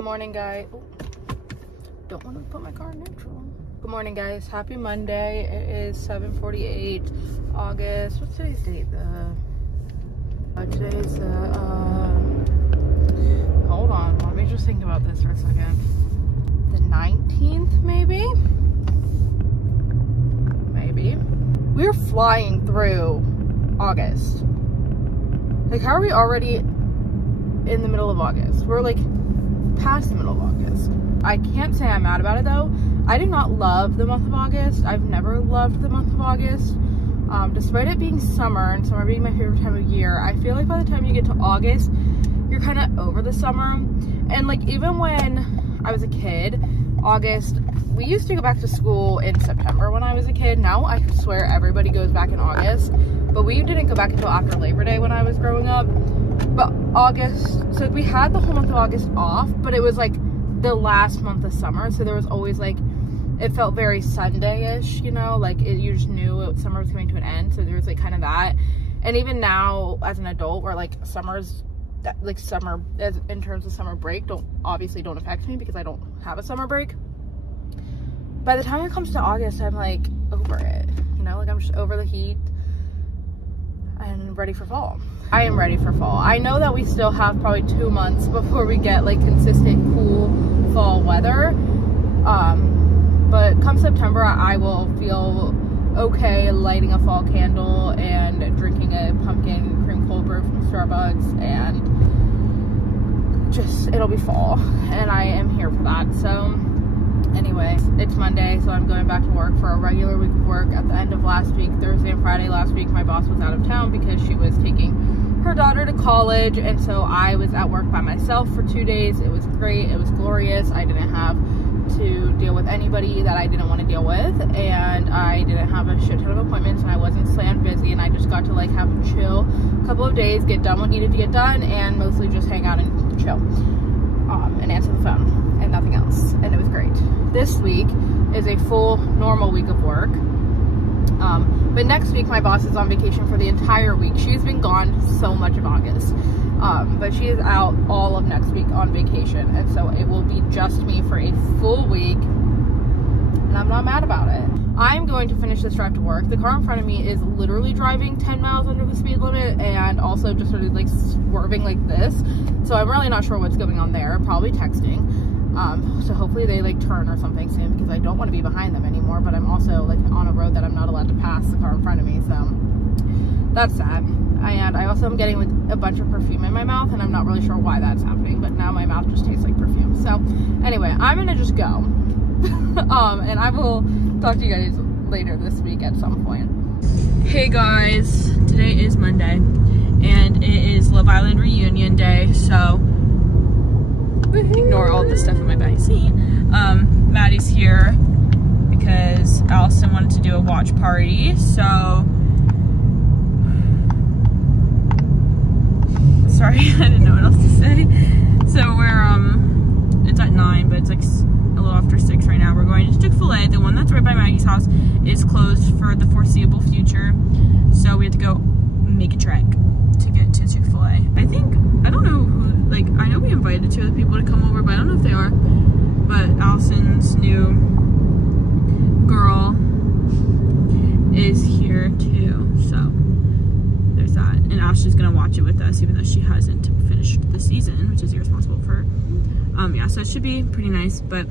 Good morning, guys. Oh, don't want to put my car in neutral. Good morning, guys. Happy Monday. It is 7:48 August. What's today's date? Today's hold on. Let me just think about this for a second. The 19th, maybe? Maybe. We're flying through August. Like, how are we already in the middle of August? We're like past the middle of August. I can't say I'm mad about it though. I do not love the month of August. I've never loved the month of August. Despite it being summer and summer being my favorite time of year, I feel like by the time you get to August, you're kind of over the summer. And like, even when I was a kid, August, we used to go back to school in September when I was a kid. Now I swear everybody goes back in August, but we didn't go back until after Labor Day when I was growing up. But August, so we had the whole month of August off, but it was like the last month of summer, so there was always like, it felt very Sunday-ish, you know, like you just knew summer was coming to an end, so there was like kind of that. And even now as an adult, where like summer as in terms of summer break don't affect me because I don't have a summer break. By the time it comes to August, I'm like over it, you know, like I'm just over the heat and ready for fall. I am ready for fall. I know that we still have probably 2 months before we get like consistent cool fall weather, but come September I will feel okay lighting a fall candle and drinking a pumpkin cream cold brew from Starbucks, and just it'll be fall and I am here for that. So anyway, it's Monday, so I'm going back to work for a regular week of work. At the end of last week, Thursday and Friday last week, my boss was out of town because she was taking her daughter to college, and so I was at work by myself for 2 days. It was great. It was glorious. I didn't have to deal with anybody that I didn't want to deal with, and I didn't have a shit ton of appointments, and I wasn't slammed busy, and I just got to like have a chill couple of days, get done what needed to get done, and mostly just hang out and chill, and answer the phone and nothing else, and it was great. This week is a full normal week of work, but next week my boss is on vacation for the entire week. She's been gone so much of August, but she is out all of next week on vacation, and so it will be just me for a full week, and I'm not mad about it. I'm going to finish this drive to work. The car in front of me is literally driving 10 miles under the speed limit and also just sort of like swerving like this, so I'm really not sure what's going on there. Probably texting. So hopefully they like turn or something soon, because I don't want to be behind them anymore, but I'm also like on a road that I'm not allowed to pass the car in front of me, so that's sad. And I also am getting like a bunch of perfume in my mouth, and I'm not really sure why that's happening, but now my mouth just tastes like perfume. So anyway, I'm gonna just go. And I will talk to you guys later this week at some point. Hey guys, today is Monday and it is Love Island reunion day, so ignore all the stuff in my back seat. Maddie's here because Allison wanted to do a watch party, so sorry, I didn't know what else to say. So we're it's at 9, but it's like a little after 6 right now. We're going to Chick-fil-A. The one that's right by Maggie's house is closed for the foreseeable future, so we have to go make a trek to get to Chick-fil-A. I don't know who, like, I know we invited 2 other people to come over, but I don't know if they are. But Allison's new girl is here too, so there's that. And Ashley's gonna watch it with us, even though she hasn't finished the season, which is irresponsible of her. Yeah, so it should be pretty nice, but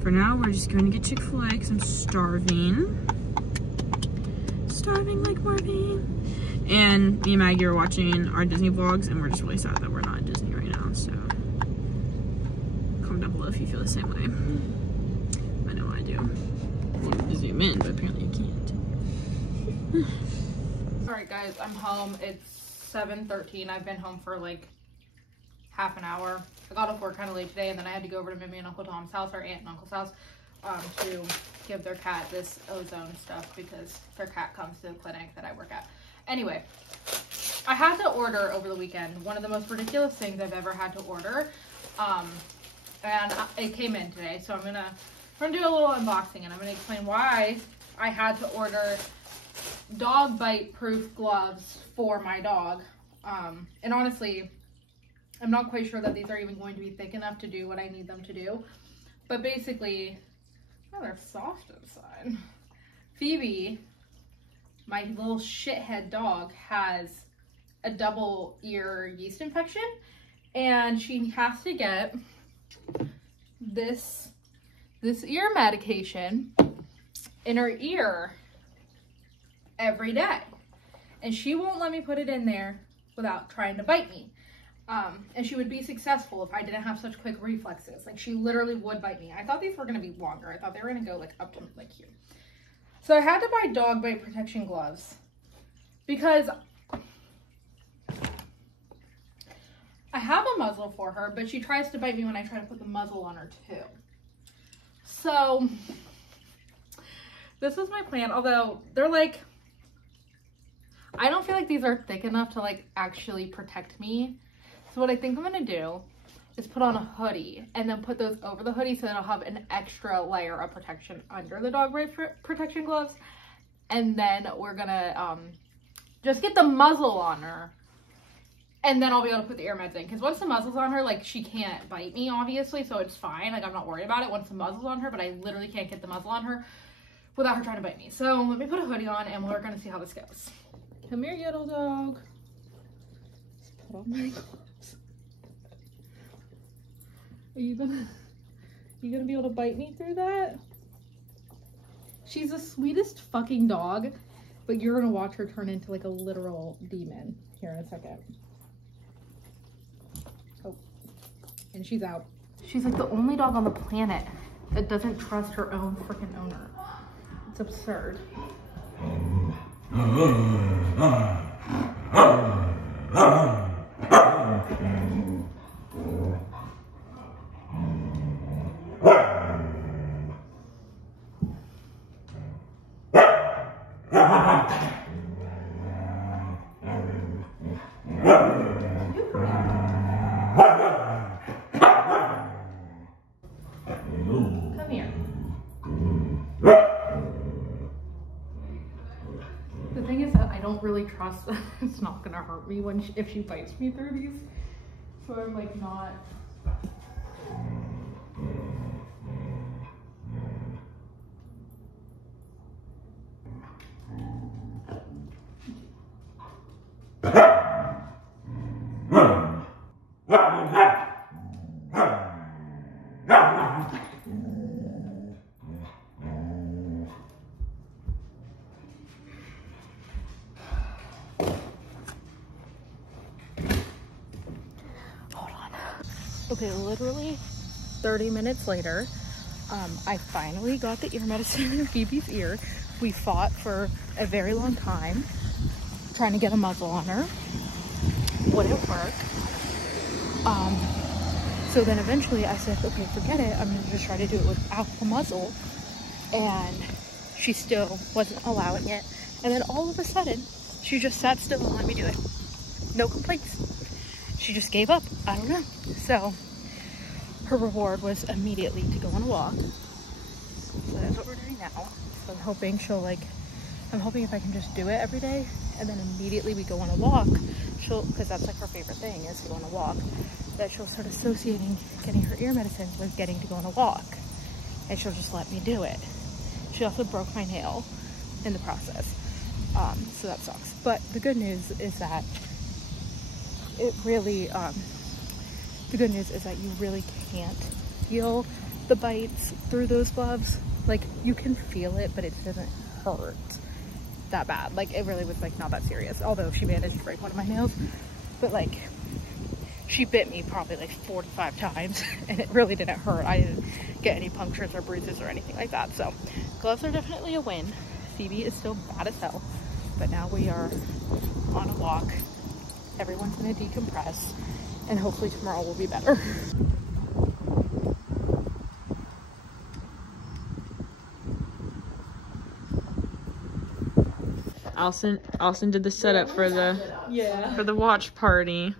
for now, we're just going to get Chick-fil-A because I'm starving. Starving like Marvin. And me and Maggie are watching our Disney vlogs, and we're just really sad that we're not at Disney right now, so comment down below if you feel the same way. I know I do. I wanted to zoom in, but apparently you can't. Alright guys, I'm home. It's 7:13. I've been home for like half an hour. I got off work kind of late today, and then I had to go over to Mimi and Uncle Tom's house, our aunt and uncle's house, to give their cat this ozone stuff because their cat comes to the clinic that I work at. Anyway, I had to order over the weekend one of the most ridiculous things I've ever had to order, and it came in today, so I'm gonna do a little unboxing, and I'm gonna explain why I had to order dog bite proof gloves for my dog. And honestly, I'm not quite sure that these are even going to be thick enough to do what I need them to do. But basically, oh, they're soft inside. Phoebe, my little shithead dog, has a double ear yeast infection, and she has to get this ear medication in her ear every day, and she won't let me put it in there without trying to bite me. And she would be successful if I didn't have such quick reflexes. Like, she literally would bite me. I thought these were going to be longer. I thought they were going to go like up to like here. So I had to buy dog bite protection gloves because I have a muzzle for her, but she tries to bite me when I try to put the muzzle on her too. So this is my plan, although they're like, I don't feel like these are thick enough to like actually protect me. So what I think I'm gonna do is put on a hoodie and then put those over the hoodie so that I'll have an extra layer of protection under the dog bite protection gloves. And then we're gonna just get the muzzle on her, and then I'll be able to put the ear meds in. Because once the muzzle's on her, like, she can't bite me, obviously, so it's fine. Like, I'm not worried about it once the muzzle's on her, but I literally can't get the muzzle on her without her trying to bite me. So let me put a hoodie on, and we're gonna see how this goes. Come here, little dog. Let's put on my gloves. Are you gonna be able to bite me through that? She's the sweetest fucking dog, but you're gonna watch her turn into like a literal demon here in a second. Oh, and she's out. She's like the only dog on the planet that doesn't trust her own freaking owner. It's absurd. Come here. The thing is that I don't really trust that it's not gonna hurt me if she bites me through these. So I'm like not. Okay, literally 30 minutes later, I finally got the ear medicine in Phoebe's ear. We fought for a very long time trying to get a muzzle on her. Wouldn't work. So then eventually I said, okay, forget it. I'm gonna just try to do it without the muzzle. And she still wasn't allowing it. And then all of a sudden, she just sat still and let me do it. No complaints. She just gave up. I don't know. So her reward was immediately to go on a walk. So that's what we're doing now. So I'm hoping she'll I'm hoping if I can just do it every day and then immediately we go on a walk, because that's like her favorite thing is to go on a walk, that she'll start associating getting her ear medicine with getting to go on a walk. And she'll just let me do it. She also broke my nail in the process. So that sucks. But the good news is that the good news is that you really can't feel the bites through those gloves. Like, you can feel it, but it doesn't hurt that bad. Like, it really was like not that serious, although she managed to break one of my nails. But like, she bit me probably like 45 times and it really didn't hurt. I didn't get any punctures or bruises or anything like that. So gloves are definitely a win. Phoebe is still bad as hell, but now we are on a walk. Everyone's gonna decompress and hopefully tomorrow will be better. Allison did the setup for the watch party.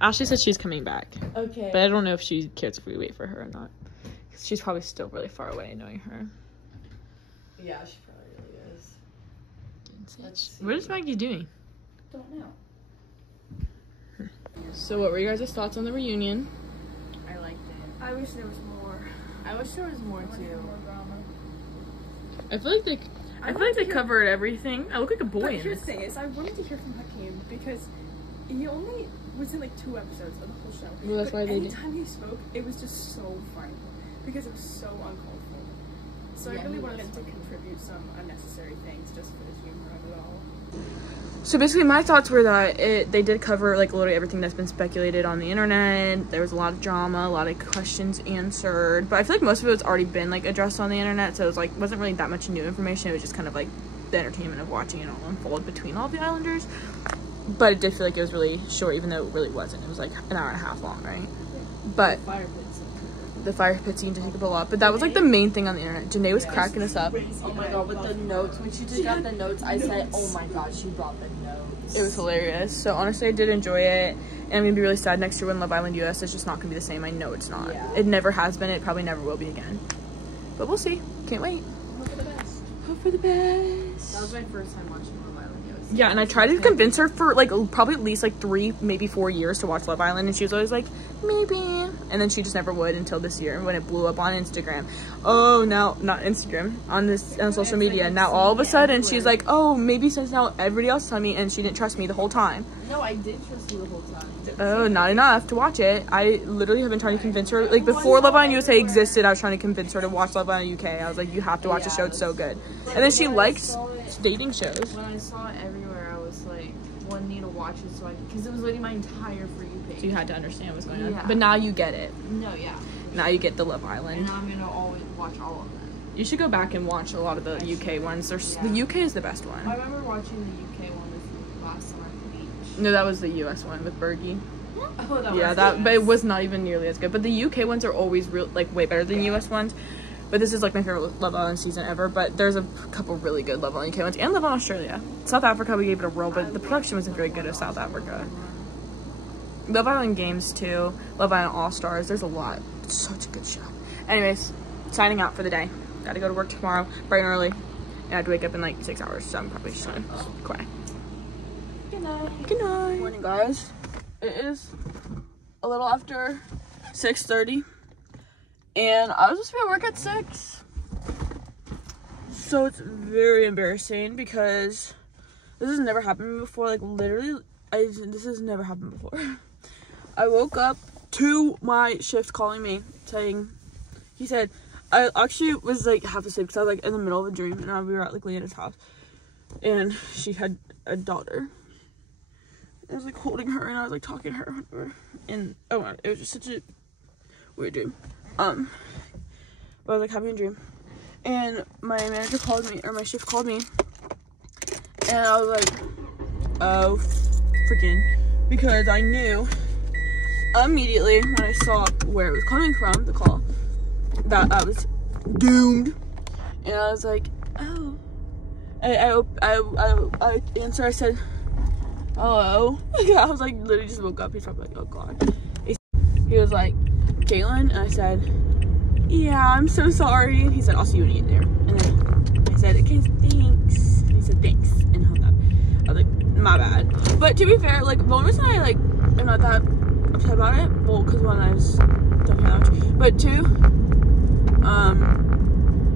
Ashley said she's coming back. Okay. But I don't know if she cares if we wait for her or not. 'Cause she's probably still really far away knowing her. Yeah, she probably really is. What is Maggie doing? Don't know. So what were your guys' thoughts on the reunion? I liked it. I wish there was more. I wish there was more too. I feel like they covered everything. I look like a boy But in here's this. the thing is, I wanted to hear from Hakeem because he only was in like 2 episodes of the whole show. Well, that's but why they anytime he spoke, it was just so funny because it was so uncalled for. So Yeah, I really he wanted was him to funny. contribute some unnecessary things just for the humor of it all. So basically my thoughts were that they did cover like literally everything that's been speculated on the internet. There was a lot of drama, a lot of questions answered, but I feel like most of it's already been like addressed on the internet, so it was like wasn't really that much new information. It was just kind of like the entertainment of watching it all unfold between all the Islanders. But it did feel like it was really short, even though it really wasn't. It was like an hour and a half long, right? But the fire pit scene did take up a lot, but that was like the main thing on the internet. Janae was cracking us up. Oh my god, with the notes. When she took out the notes, I said, oh my god, she brought the notes. It was hilarious. So honestly, I did enjoy it, and I'm gonna be really sad next year when Love Island US is just not gonna be the same. I know it's not. Yeah. It never has been. It probably never will be again. But we'll see. Can't wait. Hope for the best. Hope for the best. That was my first time watching Love Island US. Yeah, and I tried to convince her for like probably at least like 3, maybe 4 years to watch Love Island, and she was always like, maybe. And then she just never would until this year when it blew up on Instagram. Oh, now, not Instagram, on social media. Now all of a sudden she's like, oh, maybe since now everybody else told me, and she didn't trust me the whole time. No, I did trust you the whole time. Oh, not enough to watch it. I literally have been trying to convince her, like before Love Island USA existed, I was trying to convince her to watch Love Island UK. I was like, you have to watch the show, it's so good. And then she likes dating shows. When I saw it everywhere, I was like, well, I need to watch it, so because it was literally my entire For You page. So you had to understand what's going on. Yeah. But now you get it. No, yeah. Now you get the Love And Island. now I'm gonna always watch all of them. You should go back and watch a lot of the UK ones. The UK is the best I one. remember watching the UK one with last summer at the beach. No, that was the US one with Bergie. Oh, that Yeah, was but it was not even nearly as good. But the UK ones are always like way better than US ones. But this is like my favorite Love Island season ever. But there's a couple really good Love Island UK ones and Love Island Australia. South Africa, we gave it a whirl, but the production wasn't very good of South Africa. Love Island Games too. Love Island All Stars. There's a lot. It's such a good show. Anyways, signing out for the day. Got to go to work tomorrow bright and early. And I have to wake up in like 6 hours, so I'm probably just gonna cry. Good night. Good night. Good morning, guys. It is a little after 6:30, and I was supposed to be at work at 6. So it's very embarrassing because this has never happened to me before. Like literally, this has never happened before. I woke up to my shift calling me saying, he said, I actually was like half asleep because I was like in the middle of a dream, and we were at like Leanna's house, and she had a daughter. I was like holding her, and I was like talking to her, and oh, it was just such a weird dream. But I was like having a dream, and my manager called me, or my shift called me, and I was like, oh, freaking, because I knew immediately when I saw where it was coming from, the call, that I was doomed, and I was like, oh, I answered, I said, hello. I was like, literally just woke up. He's probably like, oh god. He was like, Katelyn? And I said, yeah, I'm so sorry. And he said, I'll see you when you get there. And then I said, okay, thanks. And he said, thanks. And hung up. I was like, my bad. But to be fair, like, the only reason I, like, am not that upset about it, well, because one, I just don't care that much. But two,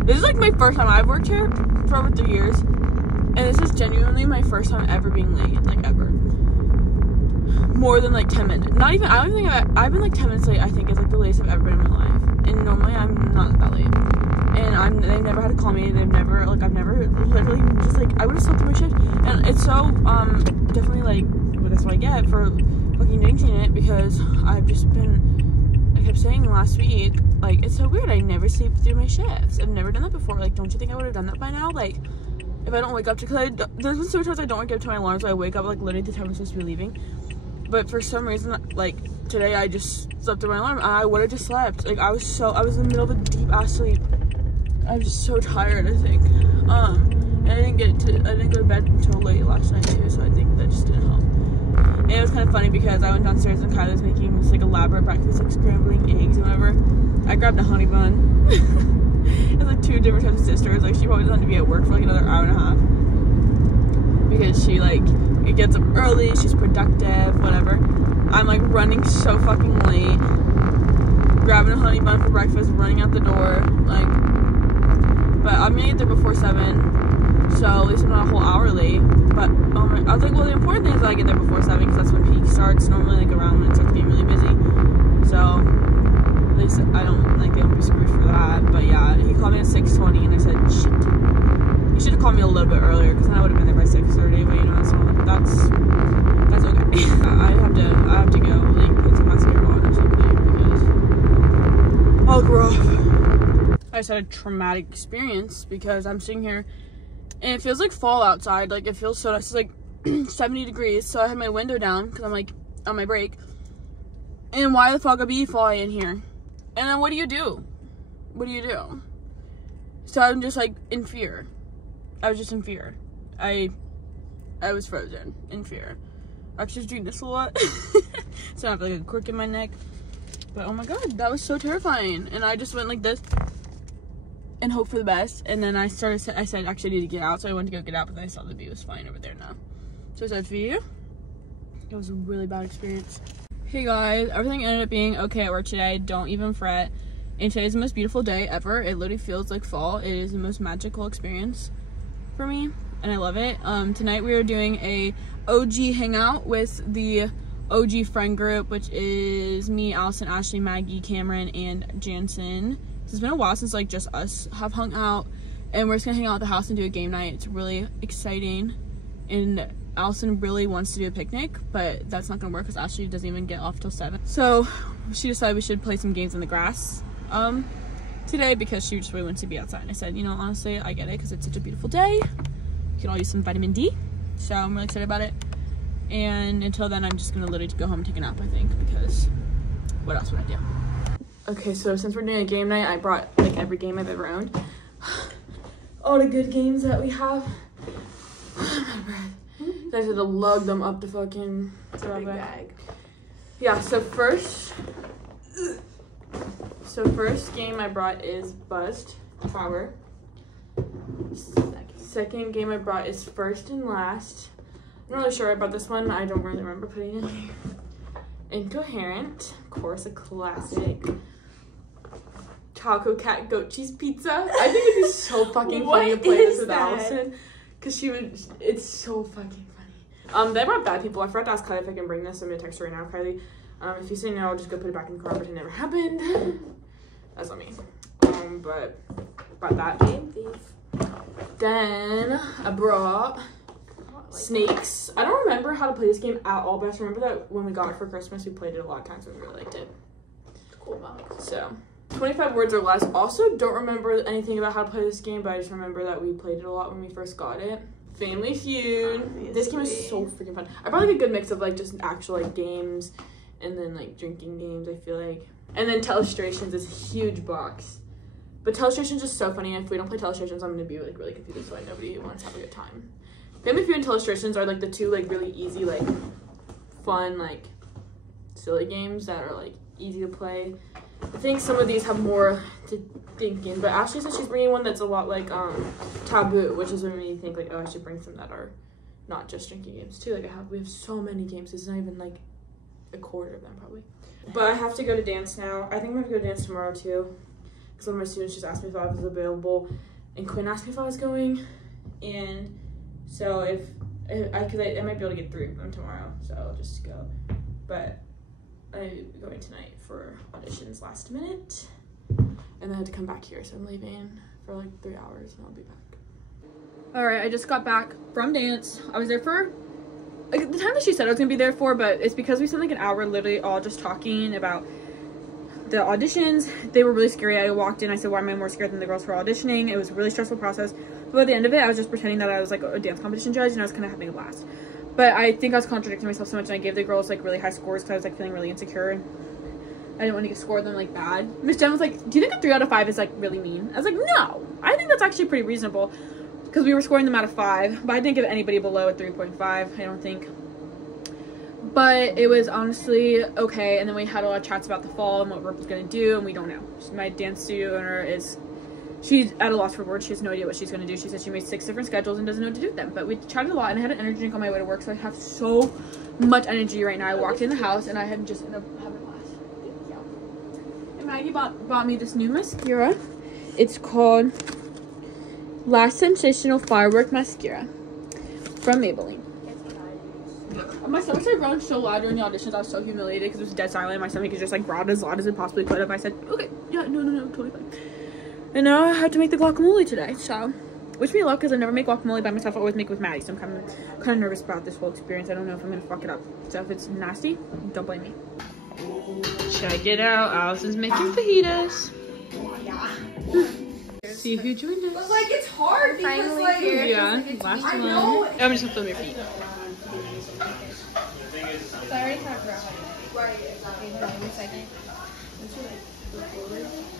this is, like, my first time I've worked here for over 3 years. And this is genuinely my first time ever being late, like ever. More than like 10 minutes. Not even, I don't think I've been like 10 minutes late, I think is like the latest I've ever been in my life. And normally I'm not that late. And they've never had to call me, they've never, like I've never literally just like, I would have slept through my shift. And it's so, definitely like, well, that's what I get for fucking jinxing it, because I've just been, I kept saying last week, like, it's so weird, I never sleep through my shifts. I've never done that before. Like, don't you think I would have done that by now? Like, if I don't wake up to, because there's been so many times I don't wake up to my alarm, so I wake up like literally the time I'm supposed to be leaving. But for some reason, like today, I just slept through my alarm, and I would have just slept. Like I was in the middle of a deep ass sleep. I was just so tired, I think. And I didn't go to bed until late last night too, so I think that just didn't help. And it was kind of funny because I went downstairs and Kylie was making this like elaborate breakfast, like scrambling eggs and whatever. I grabbed a honey bun. It's like 2 different types of sisters. Like she probably doesn't have to be at work for like another hour and a half because she like it gets up early, she's productive, whatever. I'm like running so fucking late, grabbing a honey bun for breakfast, running out the door, like, but I'm gonna get there before 7, so at least I'm not a whole hour late. But I was like, well, the important thing is that I get there before 7 because that's when peak starts normally, like around when it starts getting really busy. So at least I don't, like, they won't be screwed for that. But yeah, he called me at 6:20 and I said, shit, you should have called me a little bit earlier because then I would have been there by 6:30. But you know, so that's okay. I have to go like put some mascara on or something because I'll grow up. I just had a traumatic experience because I'm sitting here and it feels like fall outside. Like, it feels so nice. It's like 70 degrees. So I had my window down because I'm like on my break. And why the fuck would be falling in here? And then what do you do? What do you do? So I'm just like in fear. I was just in fear. I was frozen in fear. I was just doing this a lot. So I have like a crook in my neck. But oh my god, that was so terrifying. And I just went like this and hope for the best. And then I said actually I need to get out. So I went to go get out, but then I saw the view was fine over there now. So I said for you, it was a really bad experience. Hey guys, everything ended up being okay at work today. Don't even fret. And today's the most beautiful day ever. It literally feels like fall. It is the most magical experience for me, and I love it. Tonight we are doing a OG hangout with the OG friend group, which is me, Allison, Ashley, Maggie, Cameron, and Jansen. It's been a while since like just us have hung out, and we're just gonna hang out at the house and do a game night. It's really exciting, and Allison really wants to do a picnic, but that's not gonna work because Ashley doesn't even get off till 7. So she decided we should play some games in the grass today because she just really wants to be outside. And I said, you know, honestly, I get it because it's such a beautiful day. We could all use some vitamin D. So I'm really excited about it. And until then, I'm just gonna literally go home and take a nap, I think, because what else would I do? Okay, so since we're doing a game night, I brought like every game I've ever owned. All the good games that we have. I'm out of breath. I had to lug them up the fucking big bag. Yeah, so first game I brought is Buzzed Tower. Second game I brought is First and Last. I'm not really sure about this one. I don't really remember putting it in here. Incoherent, of course, a classic. Taco Cat Goat Cheese Pizza. I think it'd be so fucking funny to play this with Allison. Because it's so fucking funny. They brought Bad People. I forgot to ask Kylie if I can bring this. I'm gonna text her right now, Kylie. If you say no, I'll just go put it back in the car, but it never happened. That's on me. But brought that game. Then I brought Snakes. I don't remember how to play this game at all, but I just remember that when we got it for Christmas, we played it a lot of times and we really liked it. Cool mom. So 25 words or less. Also don't remember anything about how to play this game, but I just remember that we played it a lot when we first got it. Family Feud. Obviously. This game is so freaking fun. I brought like a good mix of like just actual like games and then like drinking games, I feel like. And then Telestrations is a huge box. But Telestrations is so funny, and if we don't play Telestrations, I'm gonna be like really confused, so nobody wants to have a good time. Family Feud and Telestrations are like the two like really easy, like fun, like silly games that are like easy to play. I think some of these have more to think in, but Ashley said she's bringing one that's a lot like Taboo, which is what made me think like, oh, I should bring some that are not just drinking games too. Like we have so many games. It's not even like a quarter of them probably. But I have to go to dance now. I think I'm gonna go to dance tomorrow too, because one of my students just asked me if I was available, and Quinn asked me if I was going, and so if I might be able to get 3 of them tomorrow, so I'll just go. But I'm going tonight for auditions last minute, and then I had to come back here, so I'm leaving for like 3 hours, and I'll be back. All right, I just got back from dance. I was there for like the time that she said I was gonna be there for, but it's because we spent like an hour literally all just talking about the auditions. They were really scary. I walked in, I said, why am I more scared than the girls who are auditioning? It was a really stressful process, but at the end of it, I was just pretending that I was like a dance competition judge, and I was kind of having a blast. But I think I was contradicting myself so much, and I gave the girls like really high scores because I was like feeling really insecure, and I didn't want to score them like bad. Miss Jen was like, do you think a 3 out of 5 is like really mean? I was like, no, I think that's actually pretty reasonable, because we were scoring them out of 5, but I didn't give anybody below a 3.5, I don't think. But it was honestly okay, and then we had a lot of chats about the fall and what we're gonna do, and we don't know. My dance studio owner is she's at a loss for words. She has no idea what she's going to do. She said she made 6 different schedules and doesn't know what to do with them. But we chatted a lot, and I had an energy drink on my way to work, so I have so much energy right now. I walked in the house, and I had just ended up having a blast. Thank you. And Maggie bought me this new mascara. It's called Last Sensational Firework Mascara from Maybelline. My stomach started growling so loud during the auditions. I was so humiliated because it was dead silent. My stomach is just like growled as loud as it possibly could have. I said, okay, yeah, no, totally fine. And now I had to make the guacamole today. So, wish me luck because I never make guacamole by myself. I always make it with Maddie. So I'm kind of nervous about this whole experience. I don't know if I'm gonna fuck it up. So if it's nasty, don't blame me. Check it out. Allison's making fajitas. Yeah. See who joined us. But like it's hard because Finally like here. Yeah, last one. know. I'm just gonna film your feet. So I already talked about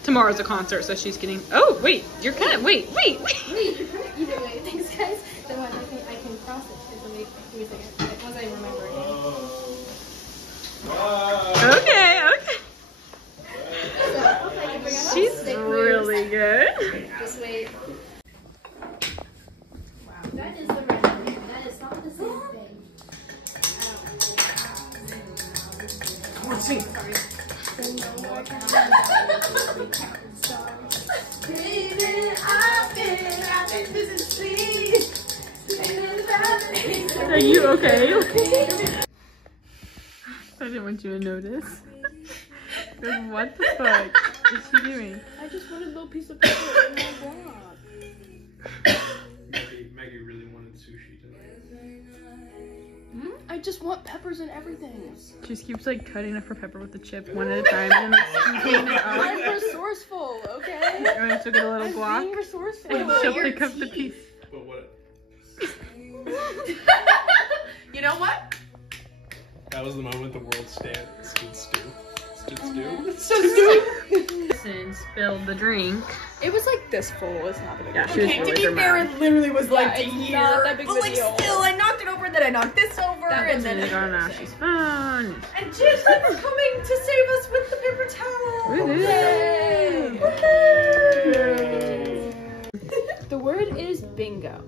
Tomorrow's a concert, so she's getting. Oh wait, you're kind of wait. Either way, thanks guys. Then I can cross it. Give me a second. Once I remember it. Okay. So, She's really good. just wait. Wow, that is the red one. That is not the same thing. Let's see. Are you okay? I didn't want you to notice. What the fuck is she doing? I just wanted a little piece of paper in my block. Maggie really wanted sushi tonight. I just want peppers and everything. She just keeps like cutting up her pepper with the chip one at a time and like scooping it up. I'm resourceful, okay? And then she'll get a little I'm guac being resourceful. and she'll pick up the piece. But what? You know what? That was the moment the world stood still. Since spilled the drink. It was like this full. It's not that big. Yeah, she was Okay, really to be fair, dramatic. it literally was like it's to here. not that big But of a like deal. still, I knocked it over, and then I knocked this over, and then She's on Ashley's phone. and Jason's coming to save us with the paper towel. Woohoo! The word is bingo.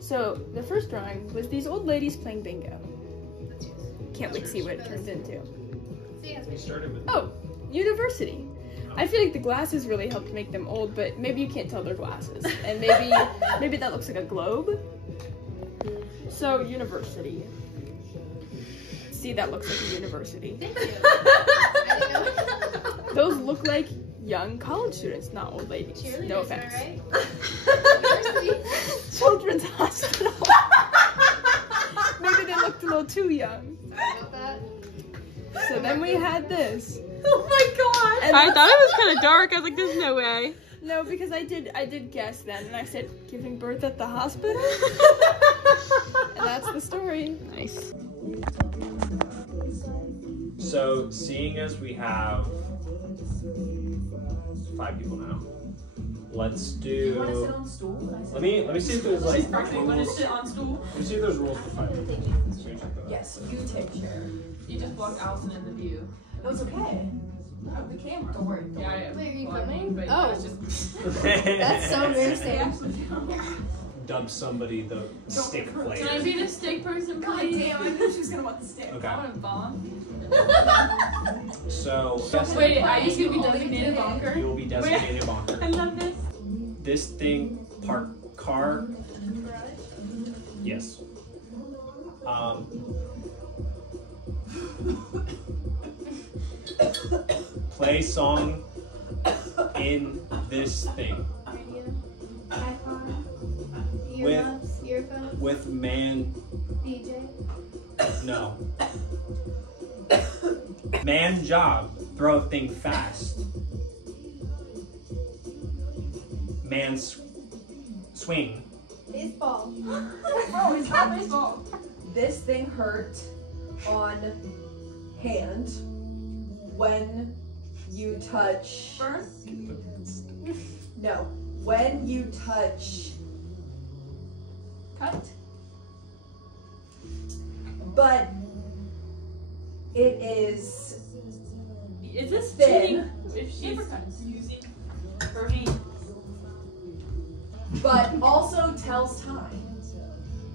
So the first drawing was these old ladies playing bingo. Can't wait to see what it turns into. We started with Oh, university. I feel like the glasses really helped make them old, but maybe you can't tell they're glasses. And maybe that looks like a globe. So, university. See, that looks like a university. Those look like young college students, not old ladies. No offense. Children's hospital. Maybe they looked a little too young. So then we had this. Oh my god! And I thought it was kind of dark. I was like, there's no way. no, because I did guess then, and I said giving birth at the hospital. And that's the story. Nice. So, seeing as we have 5 people now, let's do. Want to sit on the stool? Let me see if there's like. Practically gonna sit on stool. Let me see if there's rules for 5 people. Yes, you take chair. You just blocked Allison in the view. No, it's okay. Of the camera. Don't worry. Yeah. Wait, are you filming? But Oh. it's just That's so embarrassing. Dub somebody the stick Can I player. be the steak person, please? Damn, I knew she was gonna want the stick. Okay. I want a bomb. So, Wait, I used to be designated bonker. you will be designated I bonker. love this. This thing, park car. Yes. Play song in this thing Radio, iPhone, With- earphones, with man. DJ. No. Man job. Throw thing fast. Man swing. Baseball. Oh, it's not baseball. This thing hurt on hand when you touch. Burn? No, when you touch. Cut? But it is Is this Thin. cheating if she's using But also tells time.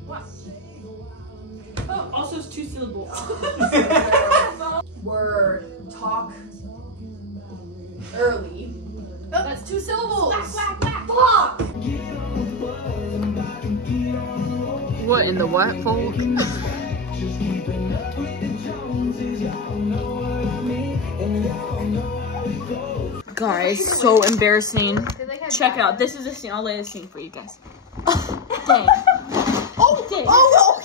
What? Oh, also it's 2 syllables. Word talk early. Oh, that's 2 syllables. Whack, whack, whack. Fuck! What in the what, folk? Guys, so embarrassing. Check it out. This is a scene. I'll lay the scene for you guys. Dang. Oh, Dang. oh no!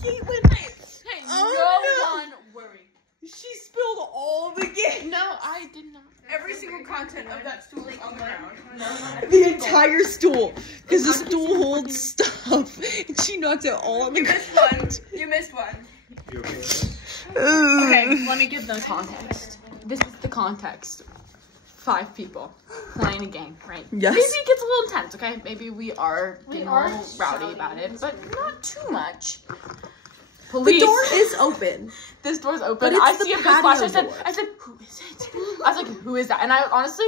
Katelyn! Hey, Oh, no one worry. She spilled all the game. No, I did not. Every single content of that stool is on the ground. The entire stool. Because the stool holds stuff. And she knocked it all on the ground. You missed one. You okay with this? Okay, let me give them context. This is the context. 5 people playing a game, right? Yes. Maybe it gets a little intense, okay? Maybe we are getting a little rowdy about it, but not too much. Police. The door is open. This door's open. But it's I the see a big patio flash. door. I said, who is it? I was like, who is that? And I honestly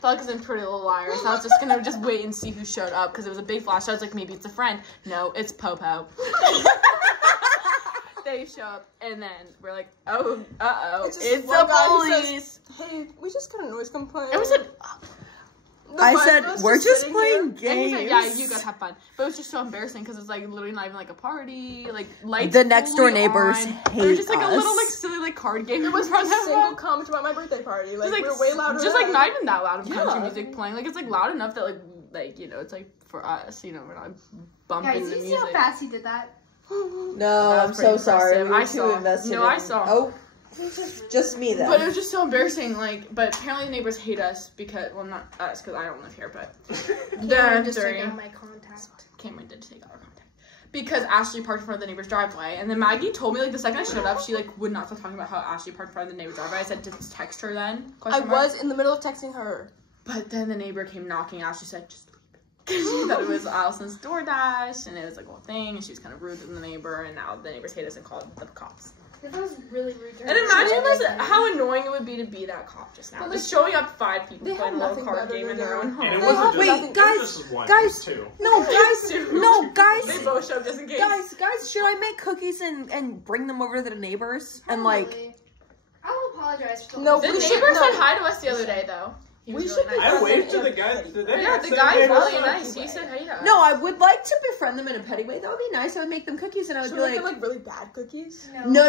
felt like I was in Pretty Little Liars. I was just gonna just wait and see who showed up because it was a big flash. I was like, maybe it's a friend. No, it's Popo. They show up and then we're like, oh, it's the police. Hey, we just got a noise complaint. And we said, I said, we're just playing and he games. said, yeah, you guys have fun. But it was just so embarrassing because it's like literally not even like a party. Like lights. The next door fully neighbors on. hate It was just like a little us. like silly like card game. It was in front a of single them. comment about my birthday party. Like, Just like we're way louder. just like than- not even that loud of country Yeah. music playing. Like it's like loud enough that like you know it's like for us. You know we're not bumping Guys, the you see music. how fast he did that? No, That I'm was so pretty sorry. impressive. We I were too saw. invested No, in- I saw. Oh, just me then. But it was just so embarrassing, like, but apparently the neighbors hate us because, well, not us, because I don't live here, but Cameron just took out my contact. Cameron did take our contact. Because Ashley parked in front of the neighbor's driveway, and then Maggie told me, like, the second I showed up, she, like, would not stop talking about how Ashley parked in front of the neighbor's driveway. I said, just text her then? I was in the middle of texting her. But then the neighbor came knocking, Ashley said, just leave it. Because she thought it was Allison's DoorDash, and it was, like, a whole thing, and she was kind of rude to the neighbor, and now the neighbors hate us and called the cops. That was really rude. And imagine how annoying it would be to be that cop just now. But Just showing up 5 people they playing a have little nothing card better game to in their do. own home. And it They wasn't have just, nothing- it guys, was just one, guys, it was 2. No, guys, no, They guys, both showed just in case. guys, should I make cookies and bring them over to the neighbors? And like, Probably. I'll apologize for No, The we neighbor should- said no. hi to us the other day, though. He was We really should be nice. I waved to the guy today. Yeah, I the said, guy's "Hey, really what's up?" nice. He said hi to us. no, I would like to befriend them in a petty way. That would be nice. I would make them cookies, and I would Should be we make like, them, like really bad cookies? no,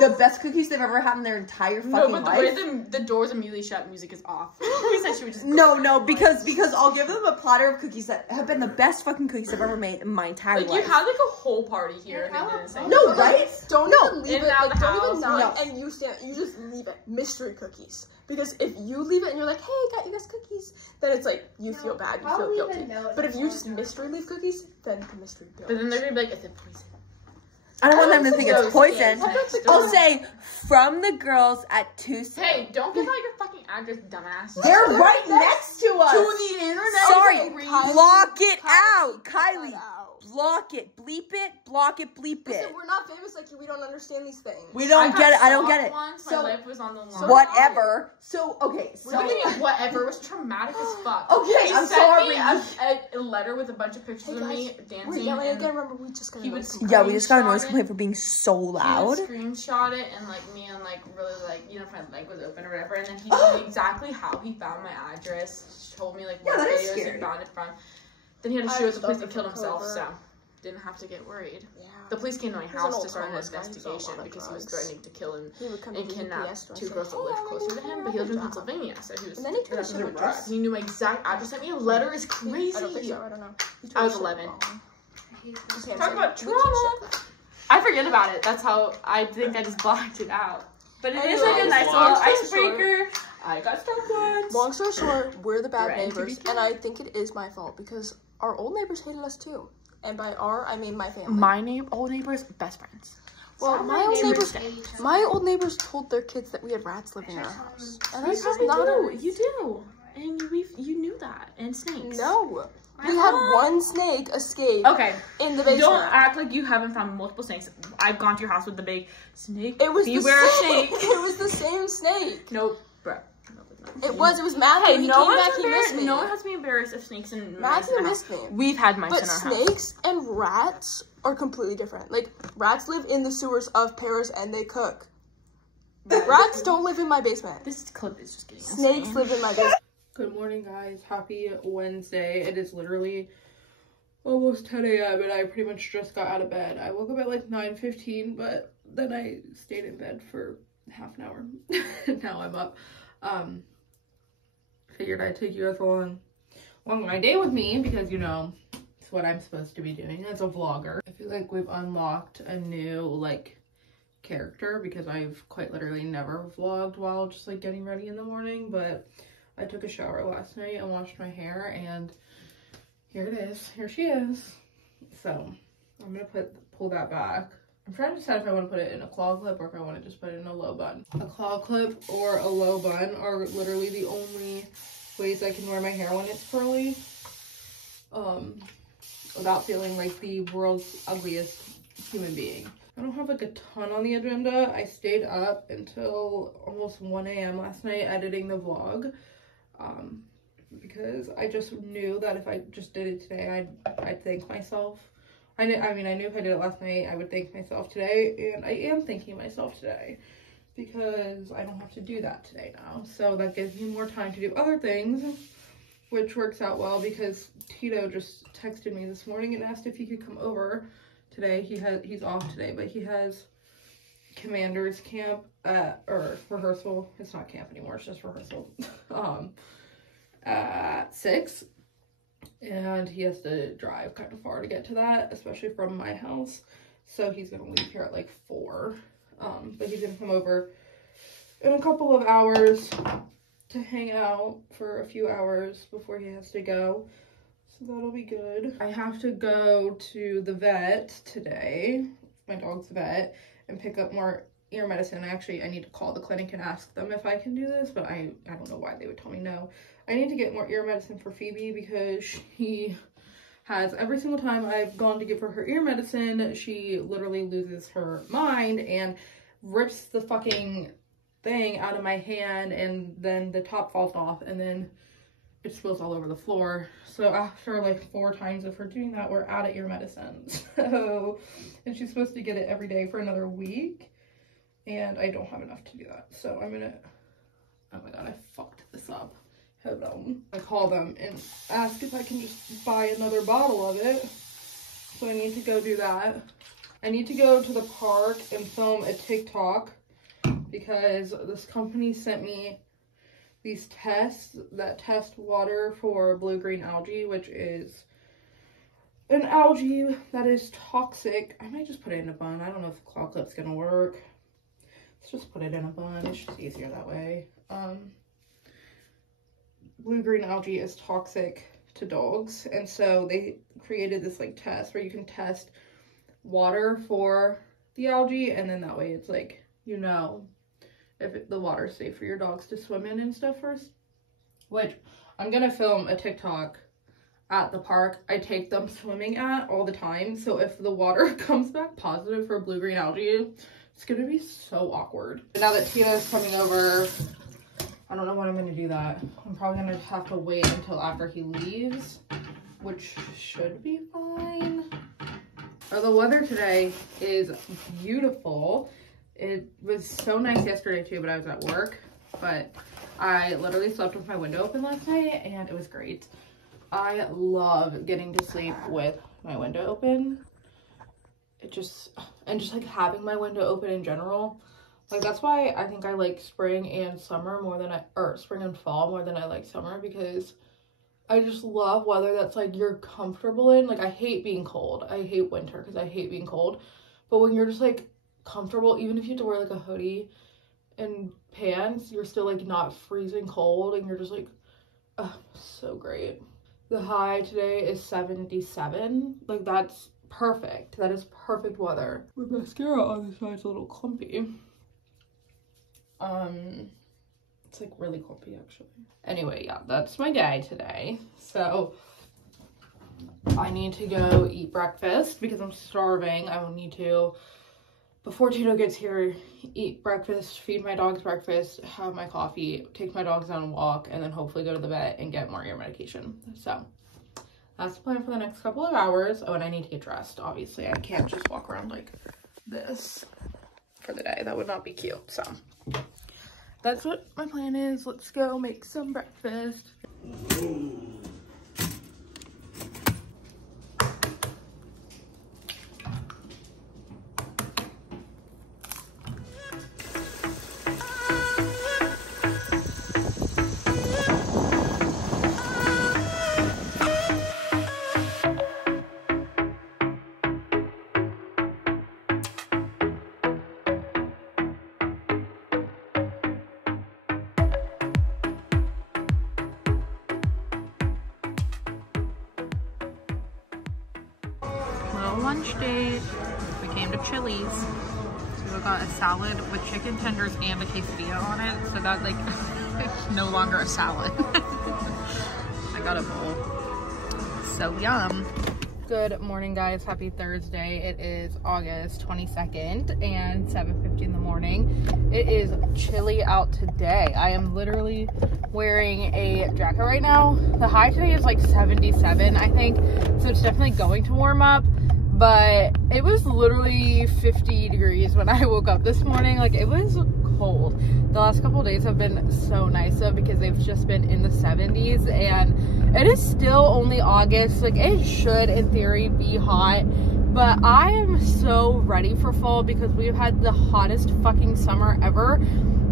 the best cookies they've ever had in their entire fucking No, but the way life. the doors immediately shut, music is off. He said she would just. No, because I'll give them a platter of cookies that have been the best fucking cookies I've ever made in my entire Like, you life. had like a whole party here. Yeah, and they didn't say No, anything. right? Don't No. even leave In it. and out of Like, the don't even house. knock, No. and you just leave it. Mystery cookies. Because if you leave it and you're like, hey, I got you guys cookies, then it's like you feel bad, you feel guilty. But if you just mystery leave cookies, then the mystery builds. But then they're gonna be like, is it poison? I don't want them to don't think think it's so. poison. Yes. I'll say from the girls at 2. Hey, don't give out your fucking address, dumbass. They're right next to us. To the internet. Sorry, Kylie, block it out, cut that Kylie. out. Block it, bleep it, block it, bleep it. Listen, we're not famous like you. We don't understand these things. We don't get it. I don't get it. Once, my So life was on the line. whatever. So okay. What So do you mean, whatever? It was traumatic as fuck. Okay, He I'm sent sorry. me a letter with a bunch of pictures Hey, of guys, me we're dancing. yelling and again. Remember, we just got he a would- noise complaint. yeah, we just got a noise Screenshot it. complaint for being so loud. He would screenshot it and like me and like really like you know if my leg was open or whatever, and then he told me exactly how he found my address. Told me like what Yeah, that is videos he scary. found it from. Then he had to I shoot at the police suffered and killed from himself, covert. so didn't have to get worried. Yeah. The police came to my He's an house old to start an homeless guy. He saw a investigation lot of because he was drugs. threatening to kill and He would come to kidnap UPS store 2 and girls say, that live "Hey, closer to I'm him, gonna but he lived in job." Pennsylvania, so he was And then he took that's us a to a drive. drug. He knew my exact address. Sent me a letter. Is crazy. I don't think so. I don't know. He I was told us 11. wrong. I hate this. Okay, Talk so about we trauma. teach it. I forget about it. That's how I think I just blocked it out. But it is Anyway, like a nice long little story icebreaker. I got stuck once. Long story short, we're the bad Ready to be neighbors, killed. and I think it is my fault because our old neighbors hated us too. And by our, I mean my family. My old neighbors, best friends. Well, Some my of old neighbors neighbors, hate each other. my old neighbors told their kids that we had rats living in our house, and that's just You not do. a. You do. And you knew that. And snakes. No, we had one snake escape Okay. in the basement. Don't act like you haven't found multiple snakes. I've gone to your house with the big snake. It was Beware the of same. snake. It was the same snake. Nope. Bruh. It was Matthew. Hey, He no came back, he missed me. No one has to be embarrassed if snakes and Matthew missed me. We've had mice But in our house. snakes and rats are completely different. Like, rats live in the sewers of Paris and they cook. Rats don't live in my basement. This clip is just getting Snakes insane. live in my basement. Good morning, guys. Happy Wednesday. It is literally almost 10 a.m. and I pretty much just got out of bed. I woke up at like 9:15, but then I stayed in bed for half an hour. Now I'm up. Figured I'd take you guys along my day with me because, you know, it's what I'm supposed to be doing as a vlogger. I feel like we've unlocked a new, like, character because I've quite literally never vlogged while just, like, getting ready in the morning, but I took a shower last night and washed my hair, and here it is. Here she is. So, I'm gonna pull that back. I'm trying to decide if I want to put it in a claw clip or if I want to just put it in a low bun. A claw clip or a low bun are literally the only ways I can wear my hair when it's curly. Without feeling like the world's ugliest human being. I don't have like a ton on the agenda. I stayed up until almost 1 a.m. last night editing the vlog. Because I just knew that if I just did it today, I'd thank myself. I knew if I did it last night, I would thank myself today, and I am thanking myself today because I don't have to do that today now. So that gives me more time to do other things, which works out well because Tito just texted me this morning and asked if he could come over today. He's off today, but he has commander's camp or rehearsal. It's not camp anymore, it's just rehearsal. At 6. And he has to drive kind of far to get to that, especially from my house. So he's gonna leave here at like 4. But he's gonna come over in a couple of hours to hang out for a few hours before he has to go. So that'll be good. I have to go to the vet today, my dog's vet, and pick up more ear medicine. Actually, I need to call the clinic and ask them if I can do this, but I don't know why they would tell me no. I need to get more ear medicine for Phoebe because she has, every single time I've gone to give her ear medicine, she literally loses her mind and rips the fucking thing out of my hand, and then the top falls off and then it spills all over the floor. So after like 4 times of her doing that, we're out of ear medicine. So, and she's supposed to get it every day for another week, and I don't have enough to do that. So I'm gonna, oh my god, I fucked this up. Hold on. I call them and ask if I can just buy another bottle of it. So I need to go do that. I need to go to the park and film a TikTok because this company sent me these tests that test water for blue-green algae, which is an algae that is toxic. I might just put it in a bun. I don't know if the claw clip's gonna work. Let's just put it in a bun. It's just easier that way. Blue-green algae is toxic to dogs, and so they created this like test where you can test water for the algae, and then that way it's like, you know, if the water is safe for your dogs to swim in and stuff first. Which I'm gonna film a TikTok at the park I take them swimming at all the time, so if the water comes back positive for blue-green algae, it's gonna be so awkward. Now that Tina's coming over, I don't know when I'm gonna do that. I'm probably gonna have to wait until after he leaves, which should be fine. Oh, the weather today is beautiful. It was so nice yesterday too, but I was at work. But I literally slept with my window open last night and it was great. I love getting to sleep with my window open. And just like having my window open in general. Like, that's why I think I like spring and summer more than spring and fall more than I like summer, because I just love weather that's like you're comfortable in. Like, I hate being cold. I hate winter because I hate being cold. But when you're just like comfortable, even if you have to wear like a hoodie and pants, you're still like not freezing cold and you're just like, oh, so great. The high today is 77. Like, that's perfect. That is perfect weather. My mascara on this side's a little clumpy. It's like really clumpy actually. Anyway, yeah, that's my day today. So I need to go eat breakfast because I'm starving. I will need to before Tito gets here, eat breakfast, feed my dogs breakfast, have my coffee, take my dogs on a walk, and then hopefully go to the vet and get more ear medication. So that's the plan for the next couple of hours. Oh, and I need to get dressed. Obviously, I can't just walk around like this for the day. That would not be cute. So that's what my plan is. Let's go make some breakfast. Lunch date. We came to Chili's. So we got a salad with chicken tenders and a quesadilla on it. So that like it's no longer a salad. I got a bowl. So yum. Good morning, guys. Happy Thursday. It is August 22nd and 7:50 in the morning. It is chilly out today. I am literally wearing a jacket right now. The high today is like 77, I think. So it's definitely going to warm up. But it was literally 50 degrees when I woke up this morning. Like, it was cold. The last couple of days have been so nice though, because they've just been in the 70s, and it is still only August. Like, it should in theory be hot, but I am so ready for fall because we've had the hottest fucking summer ever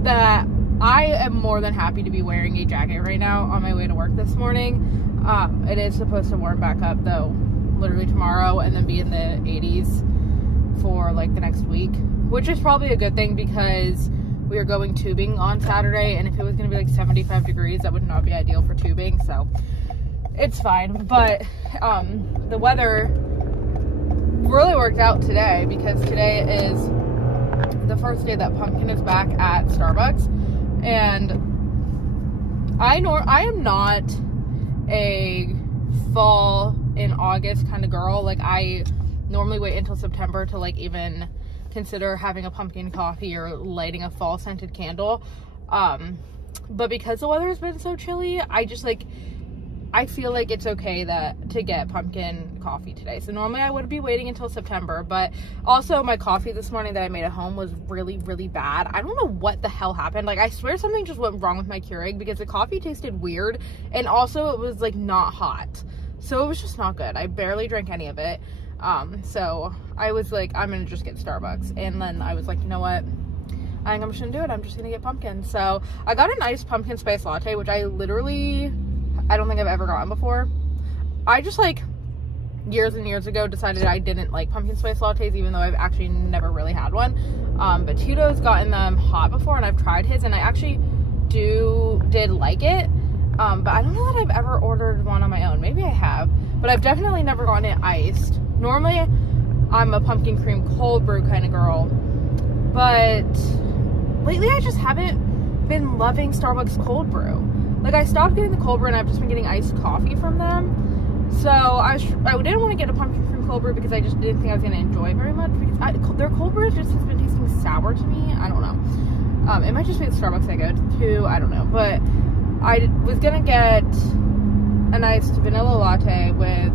that I am more than happy to be wearing a jacket right now on my way to work this morning. It is supposed to warm back up though, literally tomorrow, and then be in the 80s for like the next week, which is probably a good thing because we are going tubing on Saturday, and if it was going to be like 75 degrees, that would not be ideal for tubing, so it's fine. But the weather really worked out today because today is the first day that Pumpkin is back at Starbucks, and I am not a fall in August kind of girl. Like, I normally wait until September to like even consider having a pumpkin coffee or lighting a fall scented candle, but because the weather has been so chilly, I feel like it's okay to get pumpkin coffee today. So normally I would be waiting until September, but also my coffee this morning that I made at home was really, really bad. I don't know what the hell happened. Like, I swear something just went wrong with my Keurig because the coffee tasted weird, and also it was like not hot. So it was just not good. I barely drank any of it. So I was like, I'm gonna just get Starbucks. And then I was like, you know what? I think I'm just gonna do it. I'm just gonna get pumpkin. So I got a nice pumpkin spice latte, which I don't think I've ever gotten before. I just like years and years ago decided I didn't like pumpkin spice lattes, even though I've actually never really had one. But Tito's gotten them hot before, and I've tried his, and I actually did like it. But I don't know that I've ever ordered one on my own. Maybe I have, but I've definitely never gotten it iced. Normally, I'm a pumpkin cream cold brew kind of girl, but lately I just haven't been loving Starbucks cold brew. Like, I stopped getting the cold brew, and I've just been getting iced coffee from them. So I didn't want to get a pumpkin cream cold brew because I just didn't think I was going to enjoy it very much, because their cold brew just has been tasting sour to me. I don't know. It might just be the Starbucks I go to. I don't know, but I was gonna get an iced vanilla latte with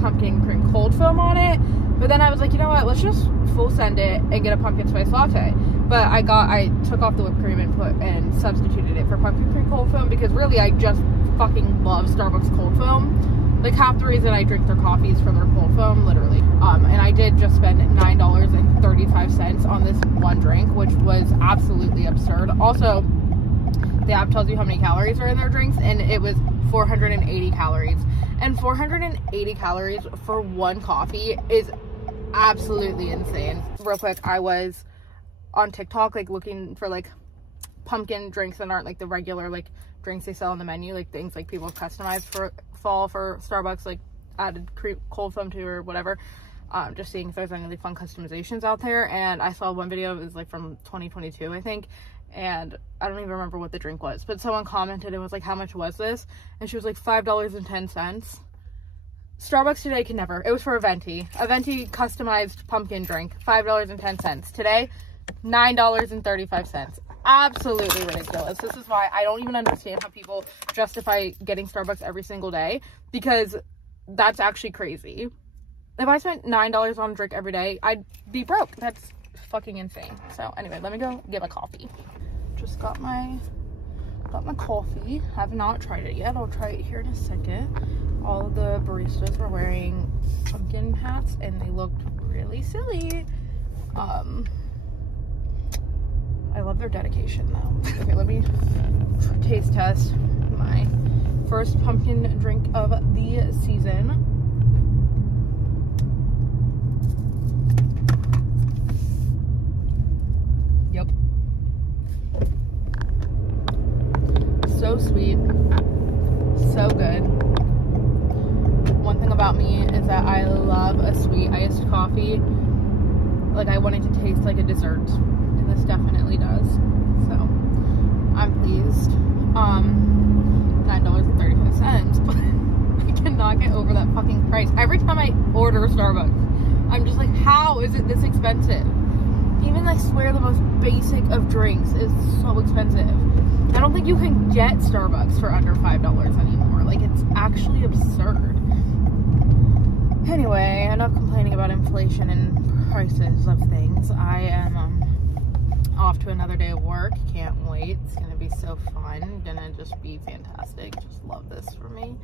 pumpkin cream cold foam on it, but then I was like, you know what, let's just full send it and get a pumpkin spice latte. But I took off the whipped cream and substituted it for pumpkin cream cold foam, because really I just fucking love Starbucks cold foam. Like, half the reason I drink their coffee is for their cold foam, literally. And I did just spend $9.35 on this one drink, which was absolutely absurd. Also, the app tells you how many calories are in their drinks, and it was 480 calories. And 480 calories for one coffee is absolutely insane. Real quick, I was on TikTok, like, looking for, like, pumpkin drinks that aren't, like, the regular, like, drinks they sell on the menu, like, things, like, people have customized for fall for Starbucks, like, added cold foam to or whatever. Just seeing if there's any really fun customizations out there. And I saw one video, it was, like, from 2022, I think. And I don't even remember what the drink was, but someone commented and was like, how much was this? And she was like, $5.10. Starbucks today can never. It was for a venti customized pumpkin drink, $5.10. Today, $9.35. Absolutely ridiculous. This is why I don't even understand how people justify getting Starbucks every single day, because that's actually crazy. If I spent $9 on a drink every day, I'd be broke. That's fucking insane. So anyway, let me go get my coffee. Just got my coffee. Have not tried it yet. I'll try it here in a second. All of the baristas were wearing pumpkin hats and they looked really silly. I love their dedication though. Okay, let me taste test my first pumpkin drink of the season. Yep. So sweet. So good. One thing about me is that I love a sweet iced coffee. Like, I want it to taste like a dessert. And this definitely does. So, I'm pleased. $9.35, but I cannot get over that fucking price. Every time I order Starbucks, I'm just like, how is it this expensive? Even, I swear, the most basic of drinks is so expensive. I don't think you can get Starbucks for under $5 anymore. Like, it's actually absurd. Anyway, enough complaining about inflation and prices of things. I am off to another day of work. Can't wait. It's gonna be so fun. Gonna just be fantastic. Just love this for me.